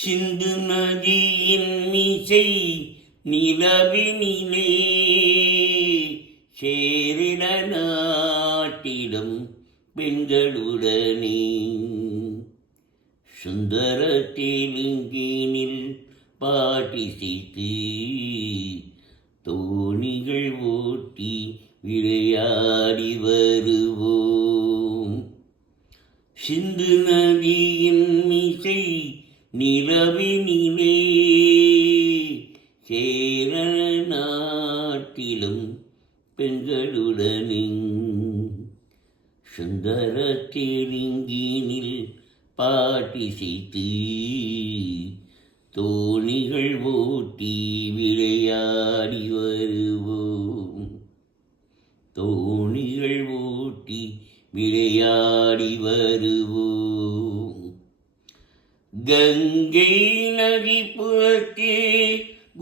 சிந்து நதியின் மீசை நிலவினிலே சேரிட நாட்டிடம் பெண்களுடனே சுந்தர தெலுங்கினில் பாட்டிசைத்து தோணிகள் ஓட்டி விளையாடி வருவோம். சிந்து நதியின் மீசை நிலவினிலே சேரண நாட்டிலும் பெண்களுடனே சுந்தர தெலுங்கினில் பாட்டிசைத்து தோணிகள் ஓட்டி விளையாடி வருவோம். தோணிகள் ஓட்டி விளையாடி வருவோம். கங்கை நதி புறத்தே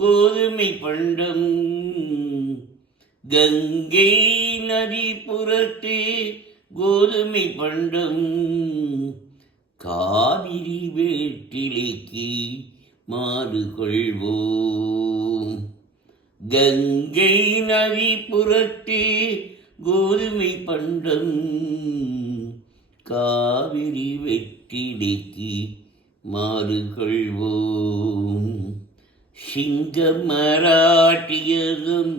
கோதுமை பண்டம், கங்கை நதி புறத்தே கோதுமை பண்டம், காவிரி வேட்டிலைக்கு மாறு கொள்வோம். கங்கை நதி புறத்தே கோதுமை பண்டம், காவிரி வெற்றிலைக்கு மாறு கொள்வோம். சிங்க மராட்டியதும்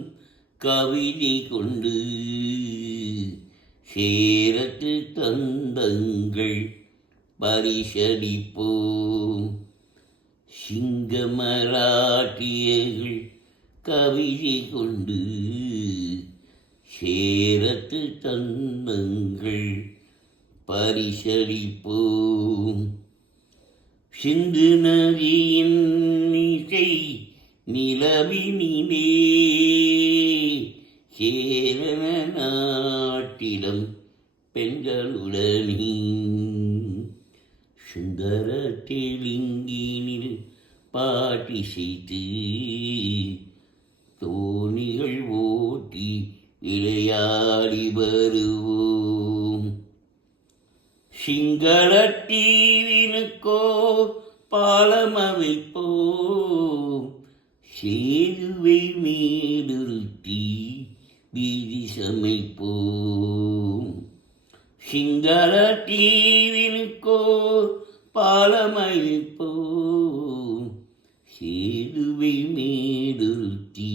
கவிதை கொண்டு சேரத்து தந்தங்கள் பரிசளிப்போம். சிங்க மராட்டியர்கள் கவிதை கொண்டு சேரத்து தந்தங்கள் பரிசளிப்போம். சிந்து நதியின் இசை நிலவினிலே சேரண நாட்டிடம் பெண்களுடனே சுந்தர தெலுங்கினில் பாட்டிசைத்து தோணிகள் ஓட்டி விளையாடி வருவோம். சிங்கள டிவினுக்கோ பாலம் அமைப்போம். சேதுவை மேலிருத்தி வீதி சமைப்போம். சிங்கள டிவினுக்கோ பாலம் அமைப்போம். சேதுவை மேலிருத்தி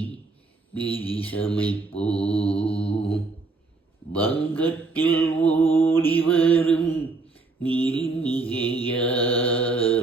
வீதி சமைப்போம். வங்கத்தில்